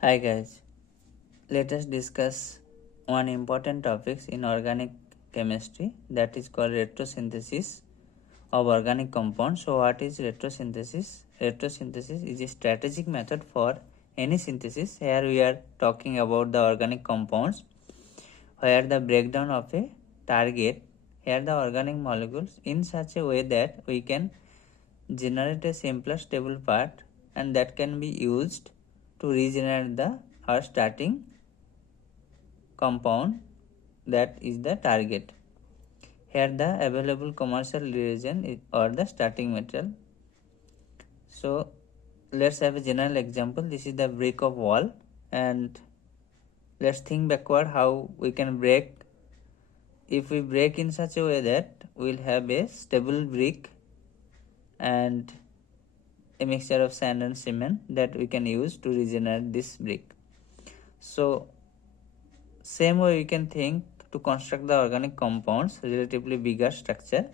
Hi guys, let us discuss one important topic in organic chemistry, that is called retrosynthesis of organic compounds. So what is retrosynthesis? Retrosynthesis is a strategic method for any synthesis. Here we are talking about the organic compounds where the breakdown of a target, here the organic molecules in such a way that we can generate a simpler stable part, and that can be used to regenerate the our starting compound, that is the target. Here the available commercial reagent or the starting material. So let's have a general example. This is the brick of wall, and let's think backward how we can break. If we break in such a way that we'll have a stable brick and a mixture of sand and cement that we can use to regenerate this brick. So same way we can think to construct the organic compounds relatively bigger structure,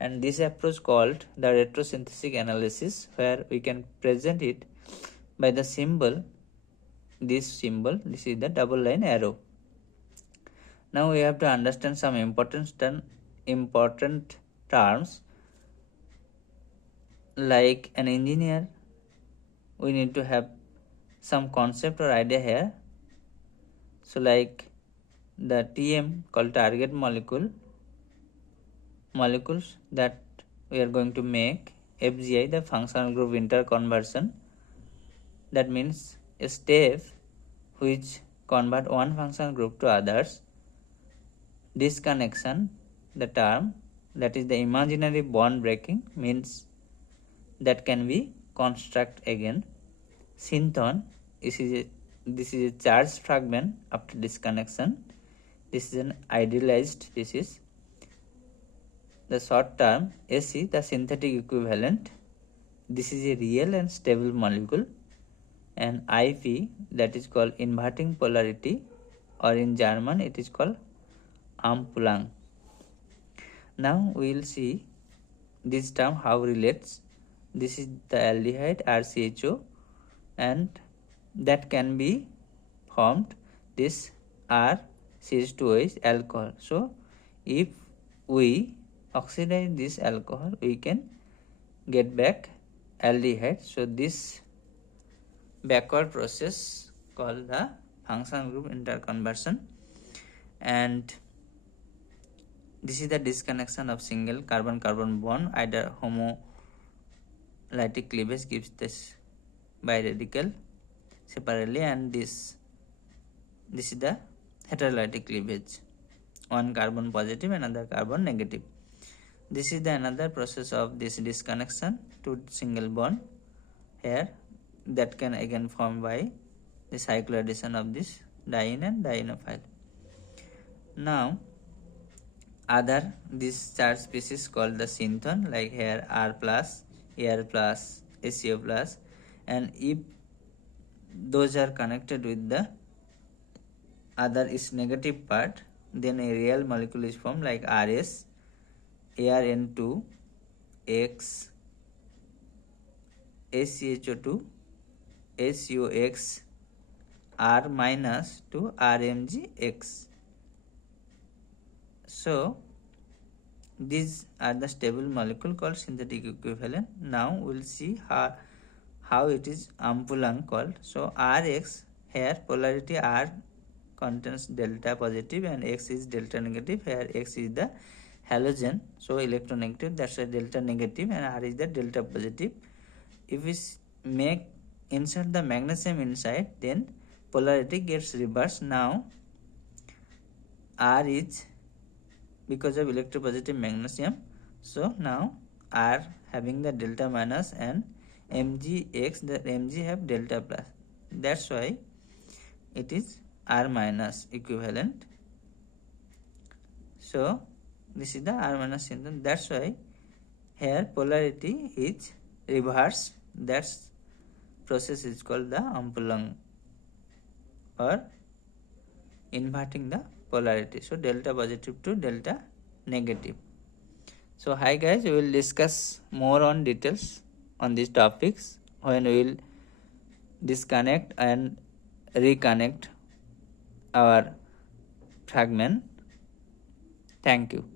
and this approach called the retrosynthetic analysis, where we can present it by the symbol, this is the double line arrow. Now we have to understand some important terms. Like an engineer, we need to have some concept or idea here. So like the TM called target molecules that we are going to make, FGI the functional group interconversion, that means a step which convert one functional group to others. Disconnection, the term, that is the imaginary bond breaking, means that can be construct again. Synthon, this is a charged fragment after disconnection. This is an idealized species. The short term AC, the synthetic equivalent, this is a real and stable molecule. And IP, that is called inverting polarity, or in German it is called Ampulang. Now we will see this term how relates. This is the aldehyde RCHO, and that can be formed this RCH2O is alcohol. So if we oxidize this alcohol, we can get back aldehyde. So this backward process called the functional group interconversion, and this is the disconnection of single carbon-carbon bond. Either homolytic cleavage gives this biradical separately, and this is the heterolytic cleavage, one carbon positive, another carbon negative. This is the another process of this disconnection to single bond here, that can again form by the cycloaddition of this diene and dienophile. Now other this charge species called the synthon, like here R plus, Air plus, ACO plus, and if those are connected with the other is negative part, then a real molecule is formed, like RS, ARN2, X, ACHO2, SUX, R minus to RMGX. So these are the stable molecule called synthetic equivalent. Now we'll see how it is Ampulang called. So RX, here polarity R contains delta positive and X is delta negative. Here X is the halogen, so electronegative, that's why delta negative, and R is the delta positive. If we make insert the magnesium inside, then polarity gets reversed. Now R is because of electropositive magnesium, so now R having the delta minus, and MgX, the Mg have delta plus, that's why it is R minus equivalent. So this is the R minus synthon, that's why here polarity is reversed. That process is called the Ampulang, or inverting the polarity. So delta positive to delta negative. So hi guys, we will discuss more on details on these topics when we will disconnect and reconnect our fragment. Thank you.